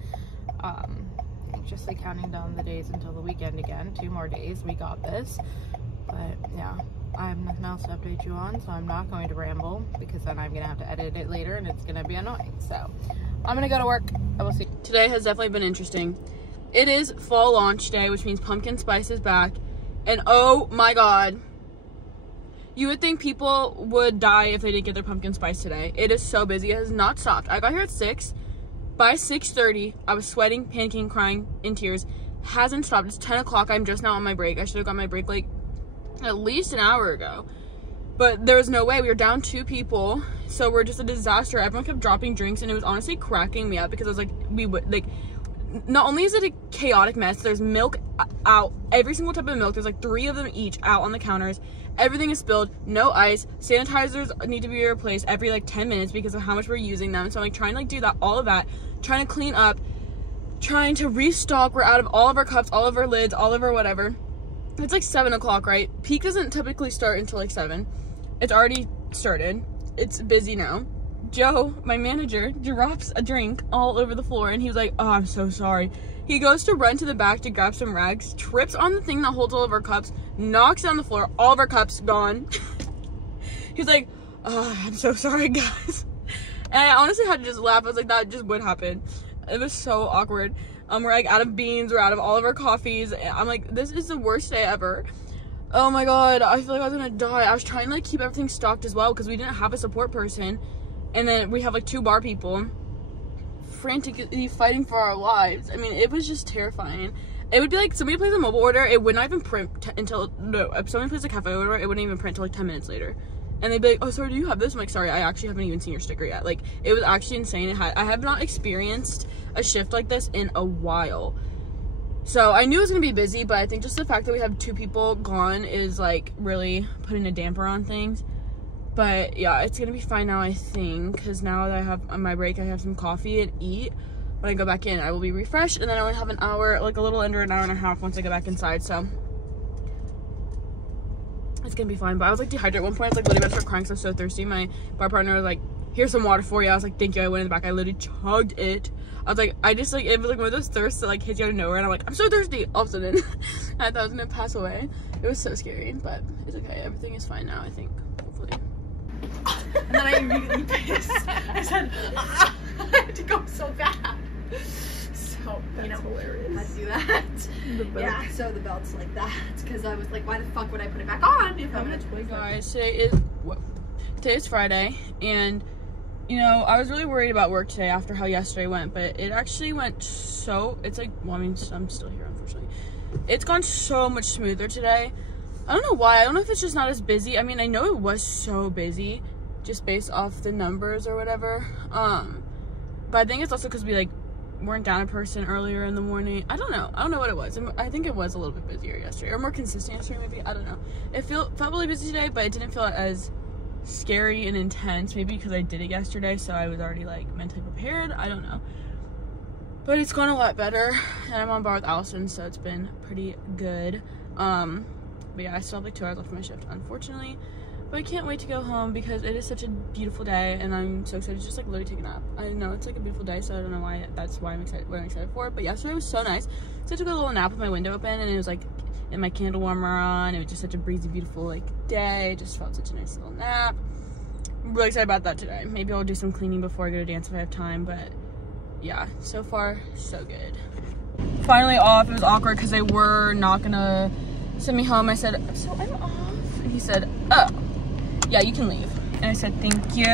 Anxiously counting down the days until the weekend again. 2 more days. We got this. But yeah, I have nothing else to update you on, so I'm not going to ramble, because then I'm gonna have to edit it later and it's gonna be annoying. So I'm gonna go to work. I will see. Today has definitely been interesting. It is fall launch day, which means pumpkin spice is back. And oh my god, you would think people would die if they didn't get their pumpkin spice today. It is so busy. It has not stopped. I got here at 6. By 6:30, I was sweating, panicking, crying, in tears. Hasn't stopped. It's 10 o'clock. I'm just now on my break. I should have got my break like at least an hour ago. But there was no way. We were down 2 people. So we're just a disaster. Everyone kept dropping drinks, and it was honestly cracking me up, because I was like, not only is it a chaotic mess, there's milk out, every single type of milk, there's like 3 of them each out on the counters. Everything is spilled, no ice, sanitizers need to be replaced every like 10 minutes because of how much we're using them. So I'm like trying to like do that, all of that, trying to clean up, trying to restock. We're out of all of our cups, all of our lids, all of our whatever. It's like 7 o'clock, right? Peak doesn't typically start until like 7. It's already started. It's busy now. Joe, my manager, drops a drink all over the floor, and he was like, oh, I'm so sorry. He goes to run to the back to grab some rags, trips on the thing that holds all of our cups, knocks down the floor, all of our cups gone. He's like, oh, I'm so sorry, guys. And I honestly had to just laugh. I was like, that just would happen. It was so awkward. We're like out of beans, we're out of all of our coffees. I'm like, this is the worst day ever. Oh my god, I feel like I was gonna die. I was trying to like keep everything stocked as well, because we didn't have a support person. And then we have like 2 bar people frantically fighting for our lives. I mean, it was just terrifying. It would be like somebody plays a mobile order, it would not even print until, no, if somebody plays a cafe order, it wouldn't even print until like 10 minutes later. And they'd be like, oh, sorry, do you have this? I'm like, sorry, I actually haven't even seen your sticker yet. Like, it was actually insane. I have not experienced a shift like this in a while. So I knew it was gonna be busy, but I think just the fact that we have 2 people gone is like really putting a damper on things. But yeah, it's gonna be fine now, I think, because now that I have on my break, I have some coffee and eat. When I go back in, I will be refreshed, and then I only have an hour, like a little under an hour and a half once I get back inside, so it's gonna be fine. But I was like dehydrated at one point. I was like literally about to start crying because I was so thirsty. My bar partner was like, here's some water for you. I was like, thank you. I went in the back, I literally chugged it. I was like, I just like, it was like one of those thirsts that like hits you out of nowhere, and I'm like, I'm so thirsty all of a sudden. I thought I was gonna pass away. It was so scary, but it's okay. Everything is fine now, I think, hopefully. And then I immediately pissed. I said, I had to go so bad. So, you know, hilarious. I had to do that. Yeah, so the belt's like that, because I was like, why the fuck would I put it back on if I'm gonna twist it? Guys, today is Friday, and you know, I was really worried about work today after how yesterday went, but it actually went so, it's like, well, I mean, I'm still here, unfortunately. It's gone so much smoother today. I don't know why. I don't know if it's just not as busy. I mean, I know it was so busy just based off the numbers or whatever. But I think it's also because we like weren't down in person earlier in the morning. I don't know what it was. I think it was a little bit busier yesterday, or more consistent yesterday maybe. I don't know. It felt really busy today, but it didn't feel as scary and intense, maybe because I did it yesterday, so I was already like mentally prepared. I don't know, but it's gone a lot better, and I'm on bar with Allison, so it's been pretty good. But yeah, I still have like 2 hours left of my shift, unfortunately, but I can't wait to go home because it is such a beautiful day, and I'm so excited to just like literally take a nap. I know it's like a beautiful day, so I don't know why that's why I'm excited for it. But yesterday was so nice, so I took a little nap with my window open, and it was like, and my candle warmer on. It was just such a breezy, beautiful like day. Just felt such a nice little nap. I'm really excited about that today. Maybe I'll do some cleaning before I go to dance if I have time, but yeah, so far so good. Finally off. It was awkward because they were not gonna send me home. I said, so I'm off, and he said, oh yeah, you can leave. And I said, thank you.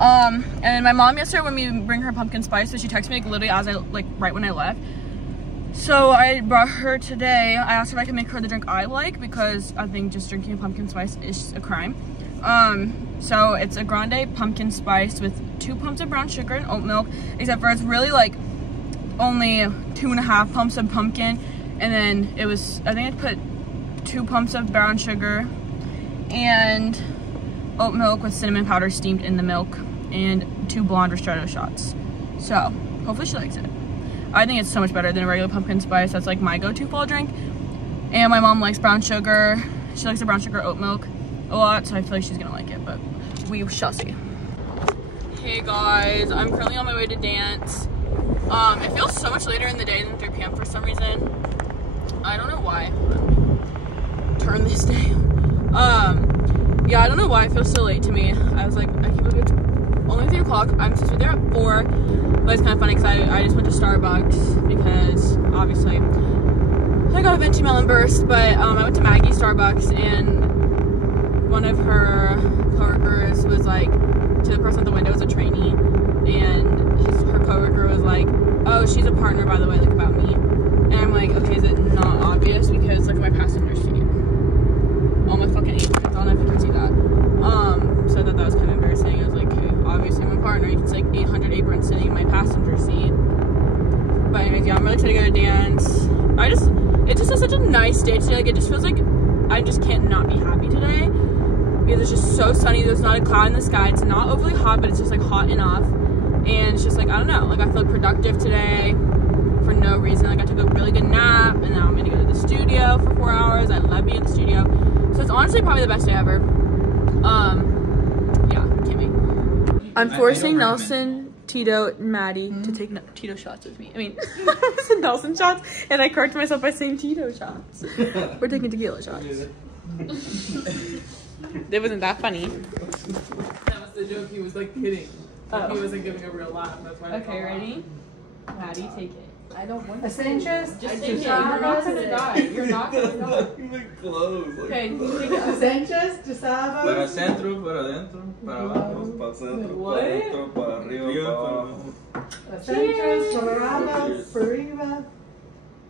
And my mom yesterday, when we bring her pumpkin spice, so she texted me like literally as I like right when I left. So I brought her today. I asked her if I could make her the drink I like, because I think just drinking pumpkin spice is a crime. So it's a grande pumpkin spice with 2 pumps of brown sugar and oat milk, except for it's really like only 2.5 pumps of pumpkin. And then it was, I think I put 2 pumps of brown sugar and oat milk with cinnamon powder steamed in the milk, and 2 blonde ristretto shots. So hopefully she likes it. I think it's so much better than a regular pumpkin spice. That's like my go-to fall drink. And my mom likes brown sugar. She likes the brown sugar oat milk a lot, so I feel like she's gonna like it, but we shall see. Hey guys, I'm currently on my way to dance. It feels so much later in the day than 3 p.m. for some reason. I don't know why. Turn this down. Yeah, I don't know why it feels so late to me. I was like, I keep looking, it's only 3 o'clock. I'm supposed to be there at 4, but it's kind of funny because I just went to Starbucks because obviously I got a venti melon burst, but I went to Maggie's Starbucks, and one of her coworkers was like, to the person at the window, was a trainee, and her coworker was like, oh, she's a partner, by the way, like about me. And I'm like, okay, is it not obvious? Because look at my passenger seat. All my fucking aprons. I don't know if you can see that. So I thought that was kind of embarrassing. I was like, okay, obviously I'm a partner. You can see like 800 aprons sitting in my passenger seat. But anyways, yeah, I'm really excited to go to dance. It's just such a nice day today. Like, it just feels like I just can't not be happy today. Because it's just so sunny. There's not a cloud in the sky. It's not overly hot, but it's just like hot enough. And it's just like, I don't know. Like, I feel productive today for no reason. Like, I took a really good nap, and now I'm gonna go to the studio for 4 hours. I love being at the studio. So it's honestly probably the best day ever. Yeah, can't wait. I'm forcing Nelson, Tito, and Maddie to take Tito shots with me. I mean, I said Nelson shots, and I corrected myself by saying Tito shots. We're taking tequila shots. It wasn't that funny. That was the joke. He was like kidding. He wasn't giving a real laugh. That's why. Okay, ready? Maddie, take it. I don't want Essentials. Just take it. You're not gonna die. You're not gonna die. Okay, you take it. Essentials, Gisaba. Para centro, para adentro, para abajo, para centro, para adentro, para arriba, para abajo. Essentials, Colorado, Arriba.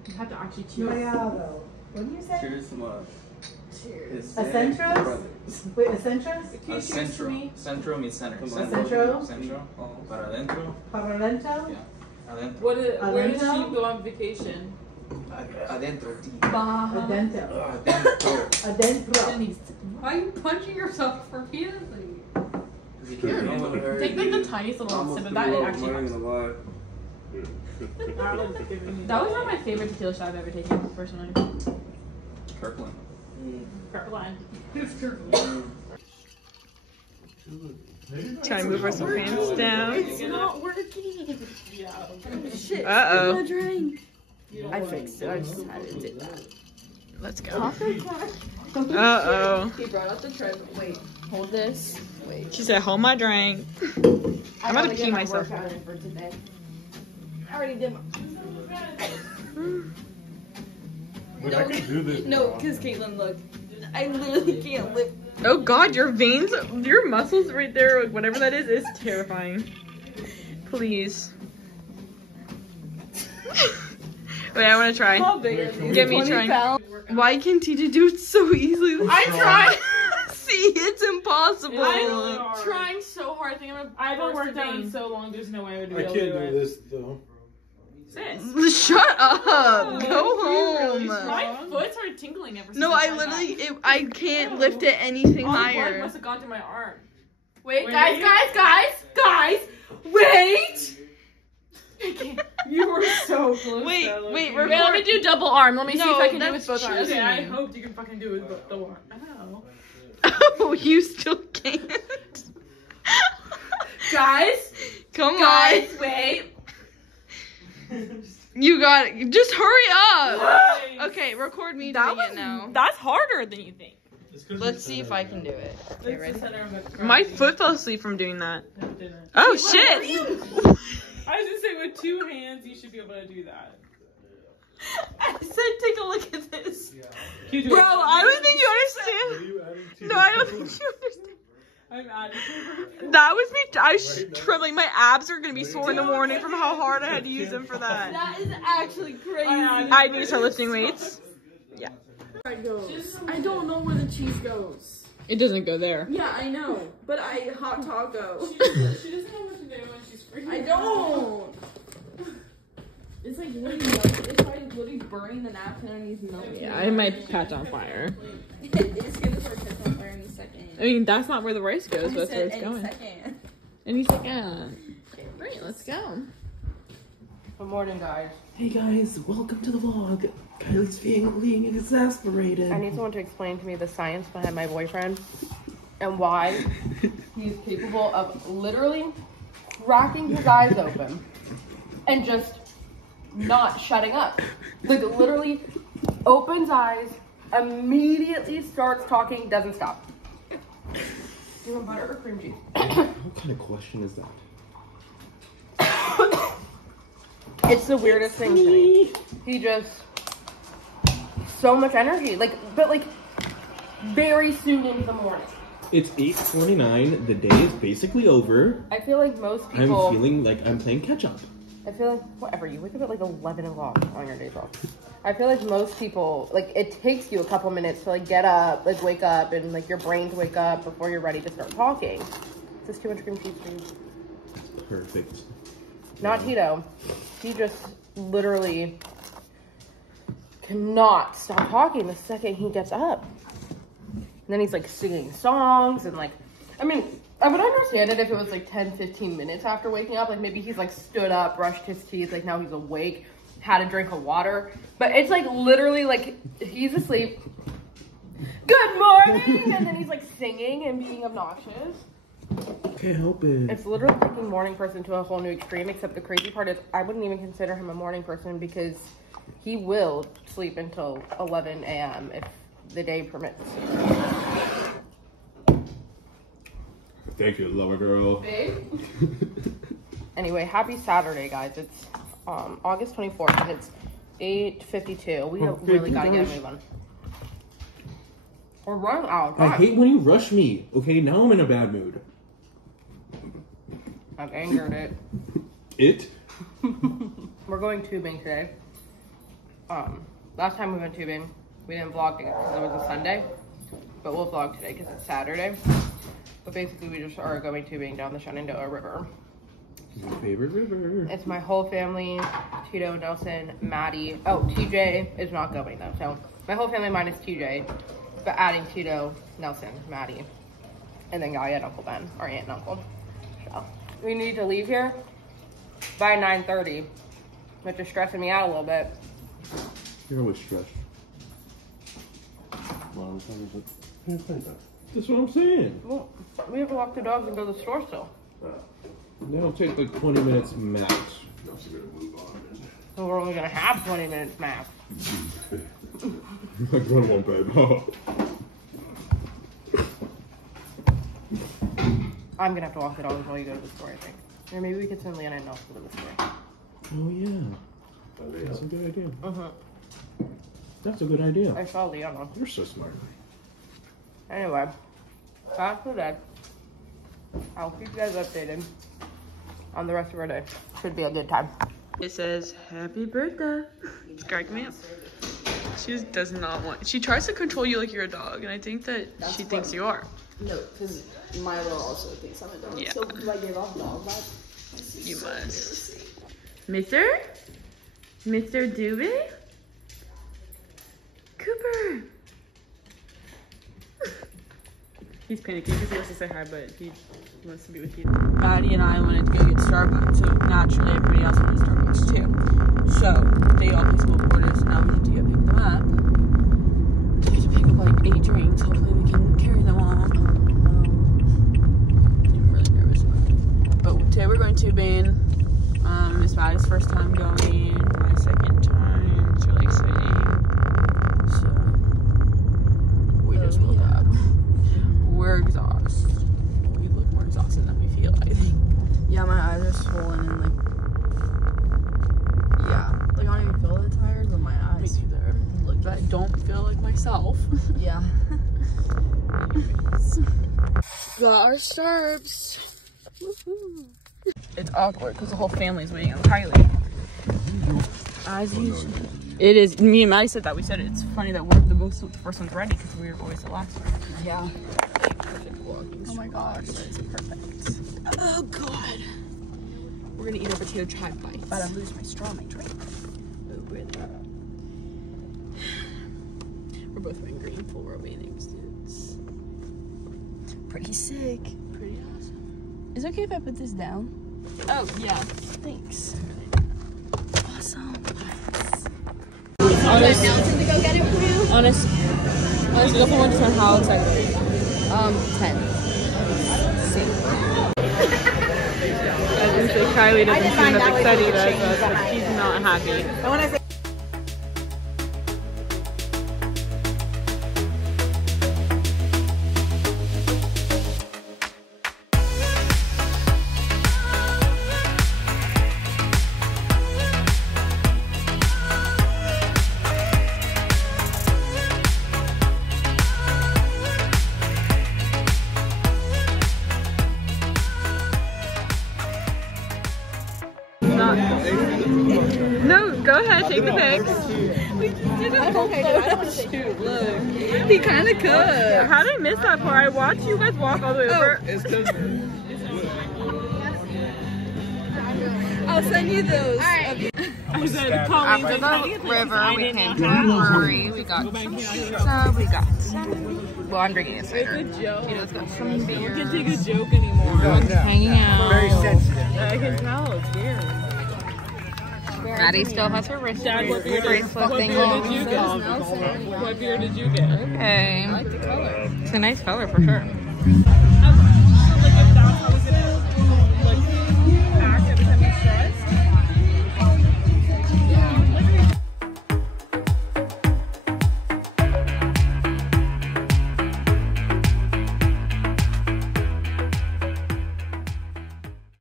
You have to actually cheers. Mayado. What do you say? Cheers to my. Cheers. Essentials? Wait, essentials? Centro. Centro means center. Centro. Centro. Para adentro. Para adentro? Yeah. Adentro. Where did she go on vacation? Adentro. Adentro. Adentro. Adentro. Why are you punching yourself repeatedly? Take like the tiniest little sip of that. It actually works. That was not my favorite tequila shot I've ever taken, personally. Kirkland. Kirkland. It's Kirkland. Try to move our pants down. It's not working. Shit. Uh-oh. I fixed it. I just had to do that. Let's go. Uh-oh. He brought out the tray. Wait, hold this. Wait. She said, hold my drink. I'm about to pee myself. For today. I already did my... Wait, I can do this. No, because Katelyn, look. I literally can't lift. Oh god, your veins, your muscles right there, whatever that is terrifying. Please. Wait, I want to try. How big are these? Get me trying. Why can't TJ do it so easily? I tried. See, it's impossible. I'm trying so hard. I think I haven't worked out in so long. There's no way I would be I able can't to do do it. this though. Sis. Shut up. Go home. My foot started tingling ever since. No, I literally, I can't lift it anything All the blood higher. must have gone to my arm. Wait, guys, wait! You were so close. Wait, Stella. wait, Wait, let me do double arm. Let me see if I can do it with both arms. Okay, I hope you can fucking do it with double arm. Ow. Oh, you still can't. Guys, Come on. wait. You got it. Just hurry up. Nice. Okay, record me That doing was it now. That's harder than you think. Let's see if I can do it. Okay, ready? My foot fell asleep from doing that. It didn't. Oh shit! I was just saying, with 2 hands, you should be able to do that. I said, take a look at this. You do Bro, it. I don't think you understand. No, I don't think you understand. I'm adding to it. That was me. I was trembling. My abs are gonna be sore in the morning from how hard I had to use them for that. That is actually crazy. I need to start lifting weights. Yeah. I don't know where the cheese goes. It doesn't go there. Yeah, I know, but hot taco. She doesn't know what to do when she's freaking I don't. It's like literally melting. It's probably literally burning the napkin underneath melting. Yeah, I might catch on fire. It's gonna start catching on fire in a second. I mean, that's not where the rice goes, but that's where it's going. Second. Any second. Great, let's go. Good morning, guys. Hey guys, welcome to the vlog. Kylie's feeling exasperated. I need someone to explain to me the science behind my boyfriend and why he's capable of literally cracking his eyes open and just not shutting up. Like, literally opens eyes, immediately starts talking, doesn't stop. Do you want butter or cream cheese? What kind of question is that? It's the weirdest thing to me. He just, so much energy. Like, but like, very soon into the morning. It's 8:29. The day is basically over. I feel like most people. I'm feeling like I'm playing catch up. I feel like, whatever, you wake up at like 11 o'clock on your days off. I feel like most people, like, it takes you a couple minutes to like get up, like wake up, and like your brain to wake up before you're ready to start talking. This is too much cream cheese for you. Perfect. Not Tito. He just literally cannot stop talking the second he gets up. And then he's like singing songs and like, I mean, I would understand it if it was like 10-15 minutes after waking up. Like maybe he's like stood up, brushed his teeth, like now he's awake, had a drink of water. But it's like literally like he's asleep. Good morning! And then he's like singing and being obnoxious. Can't help it. It's literally taking morning person to a whole new extreme, except the crazy part is I wouldn't even consider him a morning person because he will sleep until 11 a.m. if the day permits. Thank you, lover girl. Babe? Anyway, happy Saturday, guys. It's August 24th and it's 8:52. We really gotta get moving. We're running out of time. I hate when you rush me. Okay, now I'm in a bad mood. I've angered it. It? We're going tubing today. Last time we went tubing, we didn't vlog because it was a Sunday, but we'll vlog today because it's Saturday. But basically, we just are going tubing down the Shenandoah River. My favorite river. It's my whole family, Tito, Nelson, Maddie. Oh, TJ is not going though. So my whole family minus TJ, but adding Tito, Nelson, Maddie, and then Gaia and Uncle Ben, our aunt and uncle. So we need to leave here by 9:30, which is stressing me out a little bit. You're always stressed. That's what I'm saying. Well, we have to walk the dogs and go to the store still. That'll take like 20 minutes max. So we're only gonna have 20 minutes max. Like run one, babe. I'm gonna have to walk the dogs while you go to the store, I think. Or maybe we could send Leanna and Nelson to the store. Oh yeah. That's a good idea. Uh-huh. That's a good idea. I saw Leanna. You're so smart. Anyway, back to that. I'll keep you guys updated on the rest of our day. Should be a good time. It says, happy birthday. It's cracking me up. She just does not want, she tries to control you like you're a dog, and I think that she thinks you are. No, because Milo also thinks I'm a dog. Yeah. So do I give off dog vibes? You must. Mister? Mr. Doobie? Cooper! He's panicking because he wants to say hi, but he wants to be with you. Maddie and I wanted to go get Starbucks, so naturally everybody else wanted Starbucks too. So they all placed multiple orders, so now we need to go pick them up. We have to pick up like 8 drinks. Hopefully we can carry them all. I'm really nervous about it. But today we're going to Bane. It's Maddie's first time going, my second time. It's really exciting. So we just woke up. We're exhausted. We look more exhausted than we feel, I think. Yeah, my eyes are swollen and like, yeah, like I don't even feel that tired, but my eyes. Me neither. But I don't feel like myself. Yeah. Anyways. Got our Starbs. Woohoo. It's awkward because the whole family's waiting on Kylie. As usual. It is. Me and Maddie said that. We said it's funny that we're the first ones ready because we were always the last one. Yeah. Oh my gosh, that is perfect. Oh god. We're gonna eat our potato chai bites. But I lose my straw in my drink. Oh really? We're both wearing green full bathing suits. Pretty sick. Pretty awesome. Is it okay if I put this down? Oh yeah. Thanks. Awesome. Honest, go for 1 to 10. How excited are you? 10. I was gonna say Kylie doesn't seem as excited as us, but she's not happy. No, go ahead, take the pics. We just did a whole photo shoot, look. He kind of could. How did I miss that part? I watched you guys walk all the way over. It's because I'll send you those. I said, After the river, we came to a brewery. We got pizza. We got well, I'm drinking a cider. It's a joke. Let's got some beer. You can't take a joke anymore. Hanging out. very sensitive. I can tell, it's weird. Maddie still has her wrist Dad, what beer bracelet thing did you get? What beer did you get? Okay. I like the color. It's a nice color for sure.